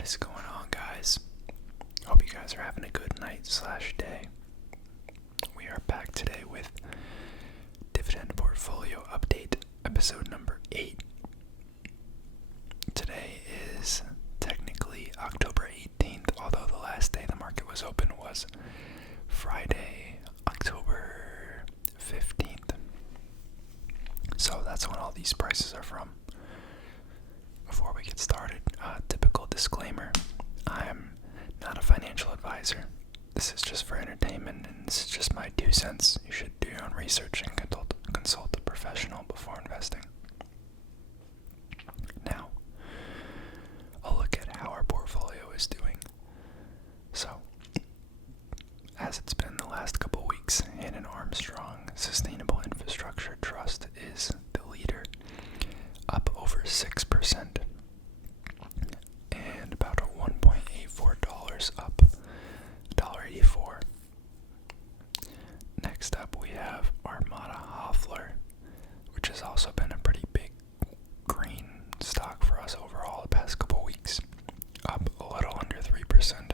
What is going on, guys? Hope you guys are having a good night/day. We are back today with Dividend Portfolio Update, episode number 8. Today is technically October 18th, although the last day the market was open was Friday, October 15th. So that's when all these prices are from. Before we get started, typical disclaimer, I'm not a financial advisor. This is just for entertainment, and this is just my 2 cents. You should do your own research and consult a professional before investing. Now, a look at how our portfolio is doing. So, as it's been the last couple weeks, Hannon Armstrong Sustainable Infrastructure Trust is the leader, up over 6%, and about $1.84 up, $1.84. Next up we have Armada Hoffler, which has also been a pretty big green stock for us overall the past couple weeks, up a little under 3%.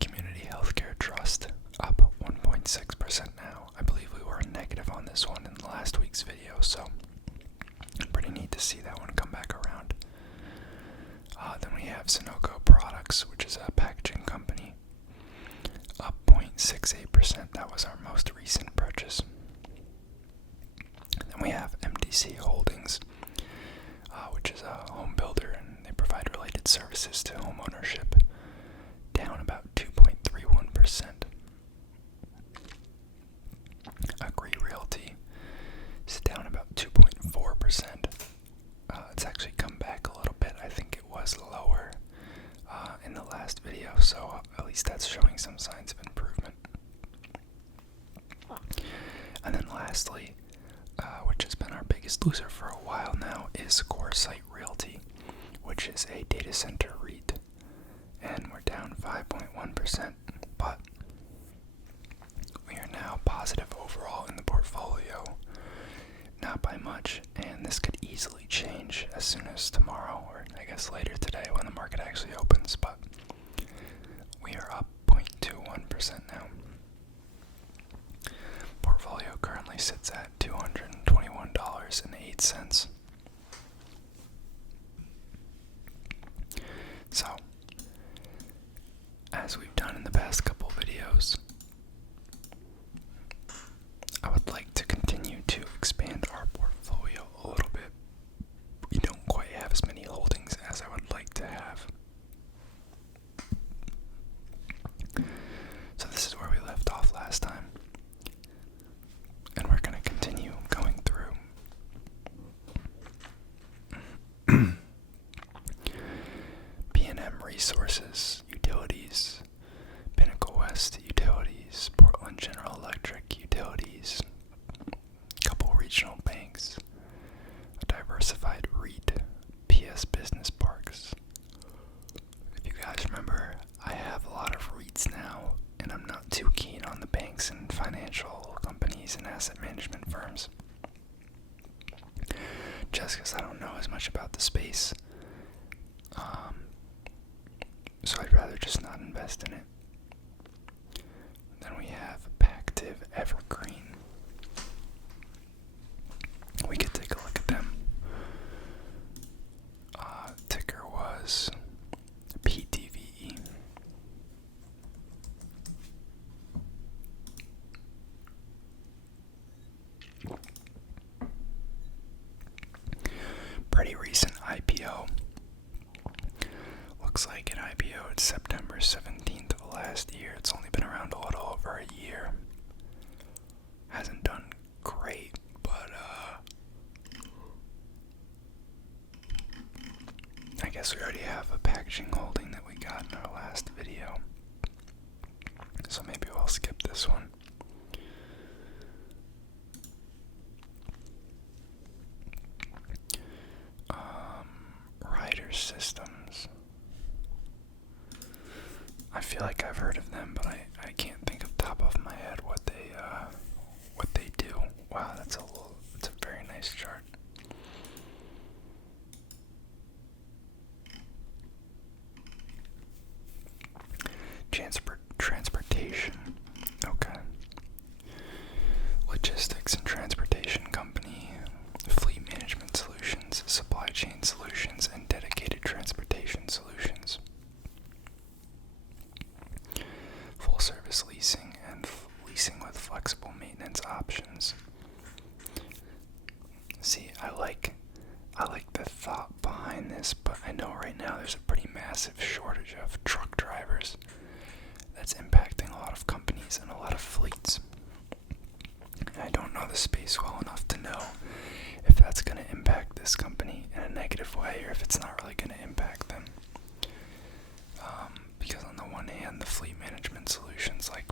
Community Healthcare Trust, up 1.6% now. I believe we were negative on this one in the last week's video, so pretty neat to see that one come back around. Then we have Sunoco Products, which is a packaging company, up 0.68%. That was our most recent purchase. Then we have Mdc Holdings, which is a home builder, and they provide related services to home ownership, down about 2.31%. Coresight Realty is down about 2.4%. It's actually come back a little bit. I think it was lower in the last video, so at least that's showing some signs of improvement. And then lastly, which has been our biggest loser for a while now, is Coresight Realty, which is a data center REIT, and we're down 5.1%, but we are now positive overall in the portfolio, not by much, and this could easily change as soon as tomorrow, or I guess later today when the market actually opens, but we are up 0.21% now. Portfolio currently sits at $221.08. So, as we've done in the past couple videos, I would like to continue to expand our portfolio a little bit. We don't quite have as many holdings as I would like to have. So this is where we left off last time, and we're going to continue going through. P&M Resources, Utilities, Pinnacle West Utilities, Portland General Electric Utilities, a couple regional banks, a diversified REIT, PS Business Parks. If you guys remember, I have a lot of REITs now, and I'm not too keen on the banks and financial companies and asset management firms, just because I don't know as much about the space. So I'd rather just not invest in it. Then we have Div Evergreen. We could take a look at them. Ticker was PTVE. Pretty recent IPO. Looks like it IPO'd September 17th of last year. It's only been around a little over a year. Hasn't done great, but I guess we already have a packaging holding that we got in our last video, so maybe we'll skip this one. Rider Systems. I feel like I've heard of them, but I can't think of top of my head what they do. Wow, that's a very nice chart. Transportation. Okay. Logistics and transportation company, fleet management solutions, supply chain solutions, and dedicated transportation solutions. Full service leasing and leasing with flexible maintenance options. See, I like the thought behind this, but I know right now there's a pretty massive shortage of truck drivers that's impacting a lot of companies and a lot of fleets. I don't know the space well enough to know if that's going to impact this company in a negative way or if it's not really going to impact them. Because on the one hand, the fleet management solutions, like,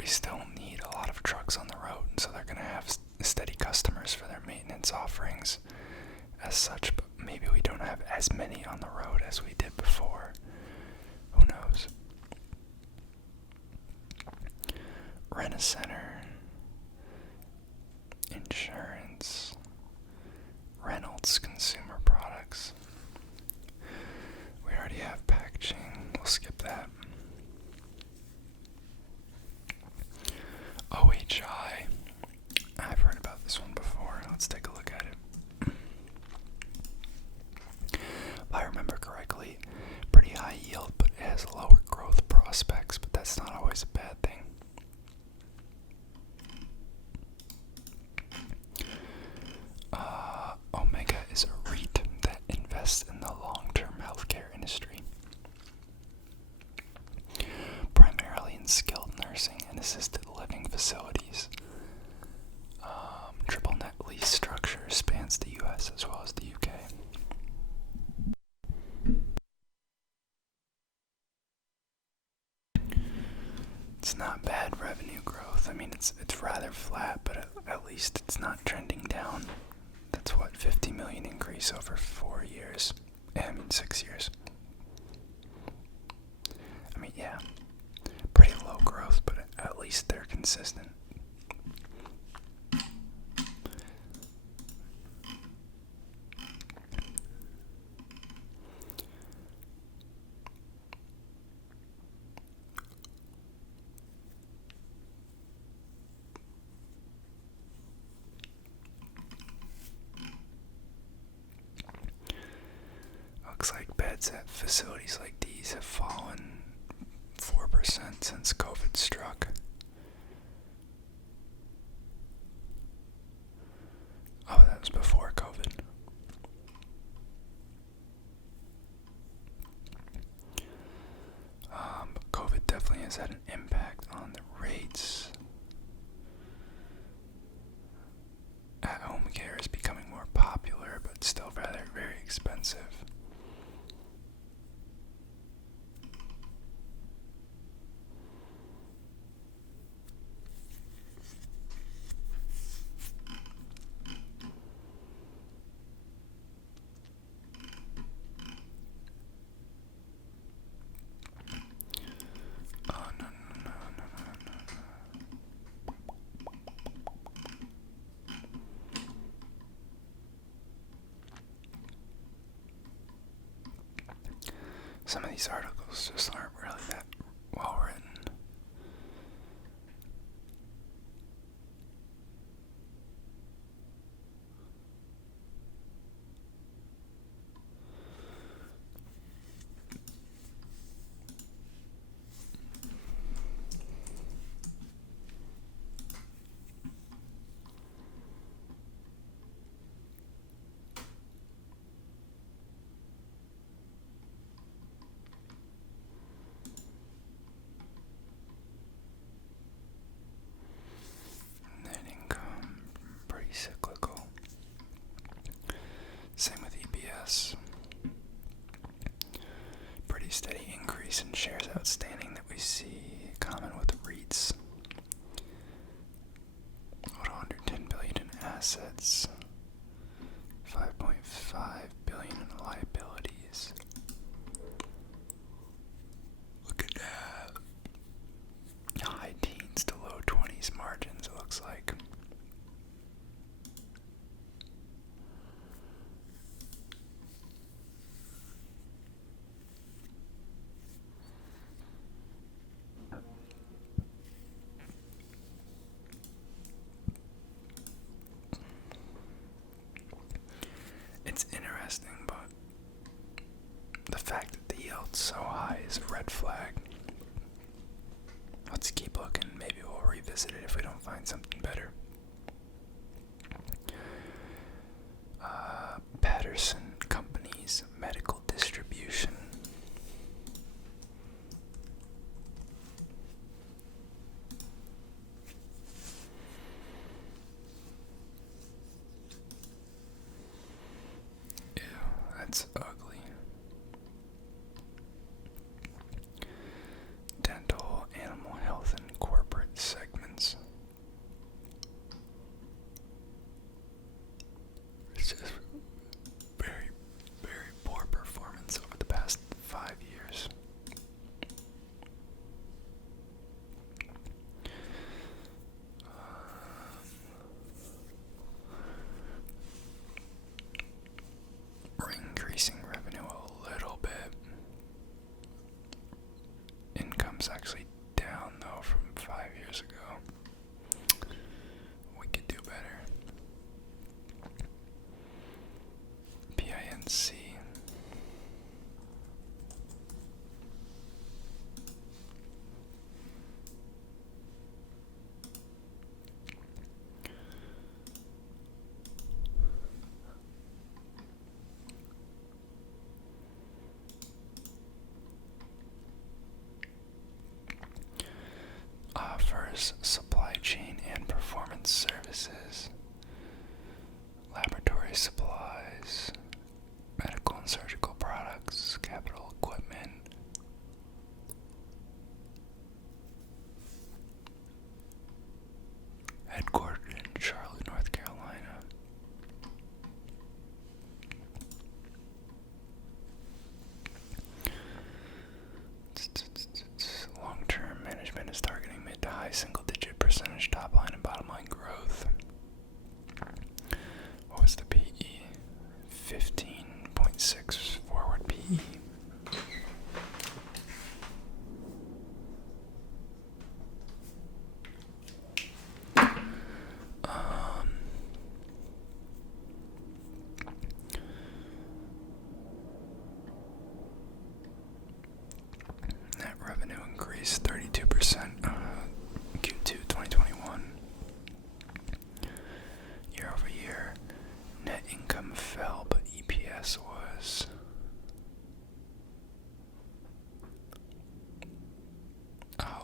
we still need a lot of trucks on the road, so they're going to have steady customers for their maintenance offerings as such, but maybe we don't have as many on the road as we did before. Who knows? Rent-A-Center, insurance, Reynolds Consumer Products. We already have packaging. We'll skip that. OHI. I've heard about this one before. Let's take a look at it. If I remember correctly, pretty high yield, but it has lower growth prospects, but that's not always a bad thing. Omega is a REIT that invests in the long-term healthcare industry, primarily in skilled nursing and assisted living facilities. Triple net lease structure spans the US as well as the UK. It's not bad revenue growth. I mean, it's rather flat, but at least it's not trending down. That's what, 50 million increase over 4 years. 6 years. I mean, yeah, pretty low growth, but at least they're consistent. Looks like beds at facilities like these have fallen 4% since COVID struck. Oh, that was before COVID. But COVID definitely has had an impact on the rates. At-home care is becoming more popular, but still rather very expensive. Some of these articles just aren't really that well written. yield so high is a red flag. Let's keep looking. Maybe we'll revisit it if we don't find something better. Patterson Companies Medical Distribution. Ew, that's ugly. Dental, animal health, and corporate segments. It's just very, very poor performance over the past 5 years. We're increasing revenue a little bit. Income's actually down though from 5 years ago. We could do better. PINC. Offers supply chain and performance services, laboratory supplies, medical and surgical products, capital equipment. Headquartered in Charlotte, North Carolina. Long-term management is targeting mid to high single-digit percentage top line and bottom line growth. What was the PE? 15.6 forward PE. Net revenue increased 32% Q2 2021. Year over year, net income fell, but EPS was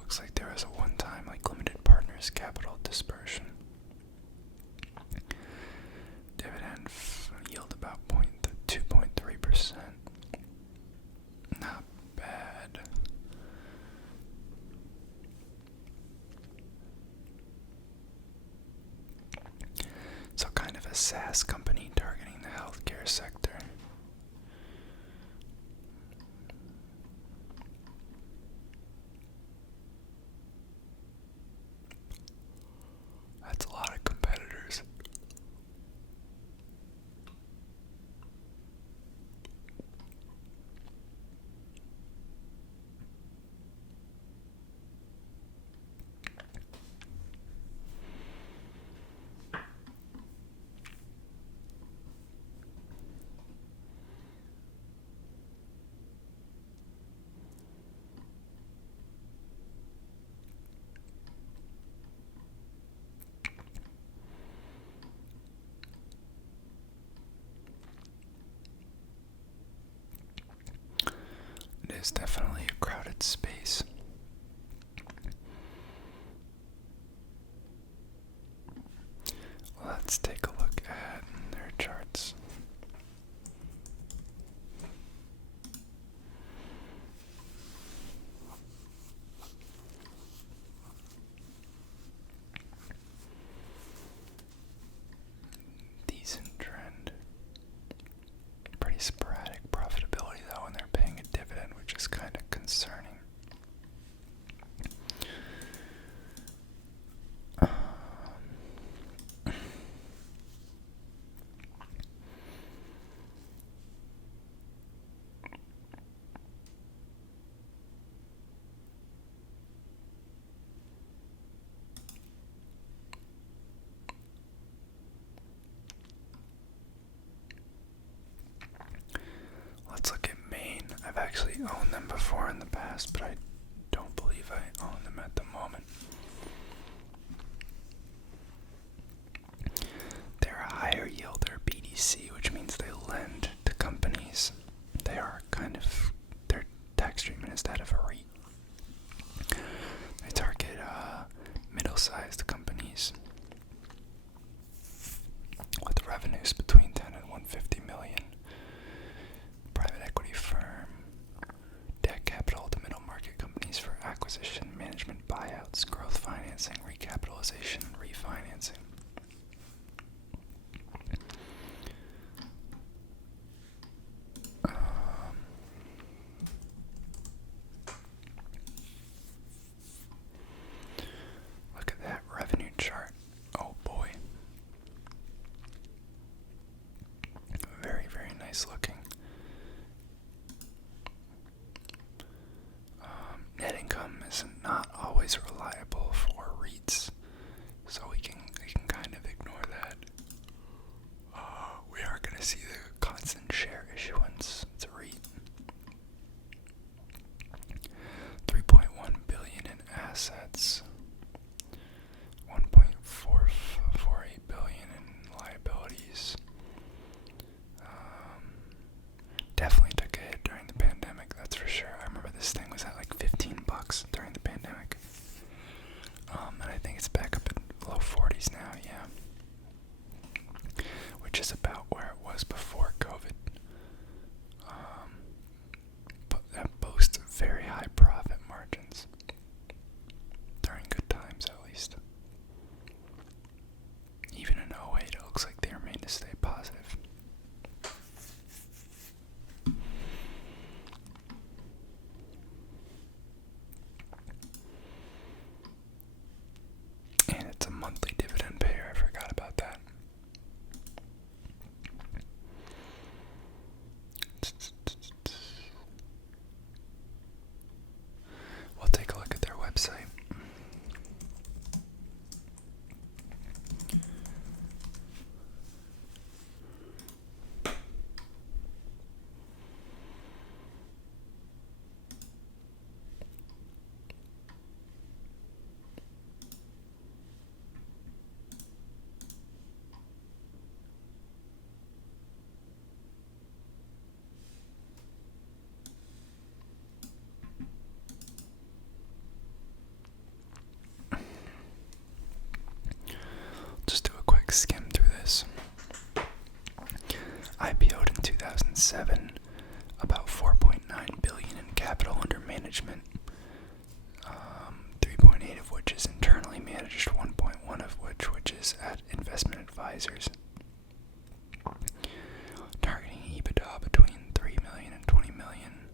looks like there was a one-time limited partners capital dispersion. Dividend yield about 2.3%. Not bad. So kind of a SaaS company targeting the healthcare sector. That's a lot of competitors. It is definitely a crowded space. Let's take a look at their charts. Decent trend. Pretty sporadic profitability though, and they're paying a dividend, which is kind of concerning. Let's look at Maine. I've actually owned them past, but I don't believe I own them at the moment. They're a higher yielder BDC, which means they lend to companies. They are their tax treatment is that of a REIT. They target middle-sized companies with revenues between 10 and 150 million. Private equity firm, debt capital to middle market companies for acquisition, management, buyouts, growth financing, recapitalization, and refinancing. Look at that revenue chart. Oh boy. Very, very nice looking. Net income is not always reliable for REITs, so we can kind of ignore that. We are going to see the constant share issuance. It's a REIT. 3.1 billion in assets. 1.448 billion in liabilities. Definitely took a hit during the pandemic, that's for sure. I remember this thing was at like $15 during the pandemic. And I think it's back up in low 40s now, yeah. Which is about where it was before COVID. But that boasts very high profit margins. During good times, at least. Even in '08, it looks like they remain to stay positive. And it's a monthly dividend payer, I forgot about that. We'll take a look at their website. Just do a quick skim through this. IPO'd in 2007, about 4.9 billion in capital under management, 3.8 of which is internally managed, 1.1 of which is at investment advisors. Targeting EBITDA between 3 million and 20 million.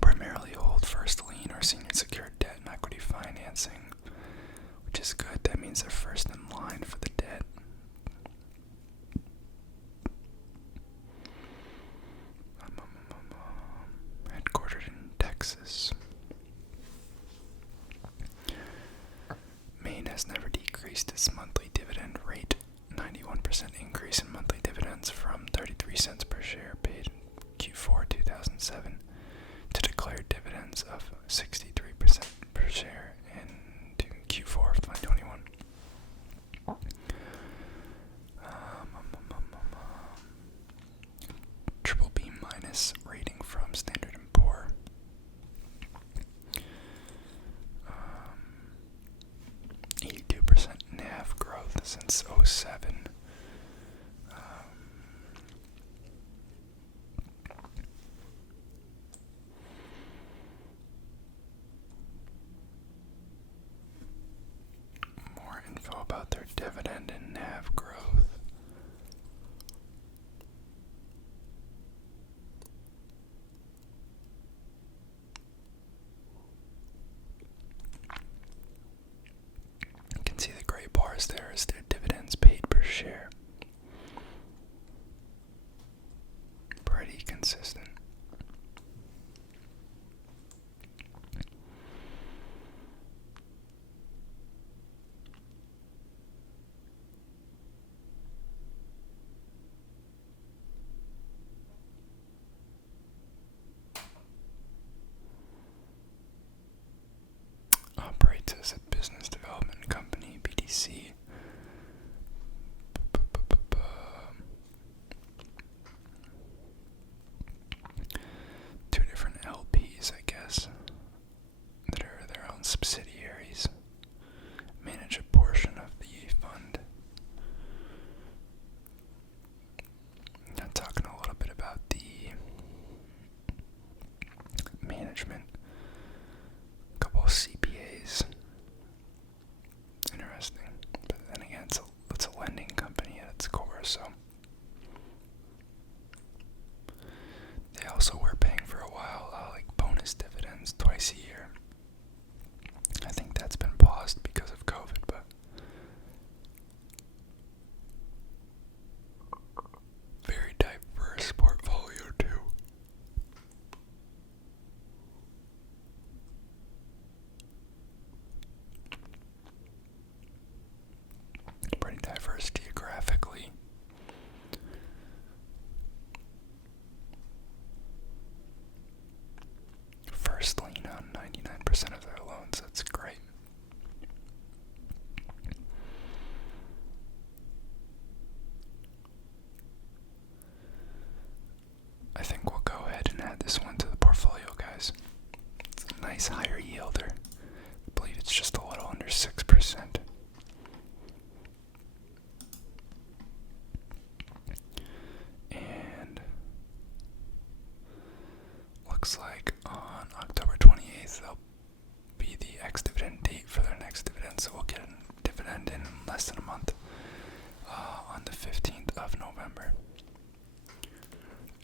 Primarily hold first lien or senior secured debt and equity financing, which is good. That means they're first in line for the debt. Headquartered in Texas. Maine has never decreased its monthly dividend rate. 91% increase in monthly dividends from 33 cents per share paid in Q4 2007 to declared dividends of 63% per share in Q4 of 2021. Triple B minus rating from Standard & Poor. 82% NAV growth since '07. More info about their dividend and NAV growth. You can see the gray bars there is their dividend looks like on October 28th, they'll be the ex-dividend date for their next dividend, so we'll get a dividend in less than a month on the 15th of November,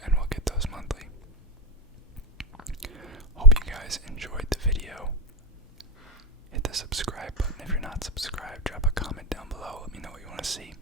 and we'll get those monthly. Hope you guys enjoyed the video. Hit the subscribe button if you're not subscribed. Drop a comment down below. Let me know what you want to see.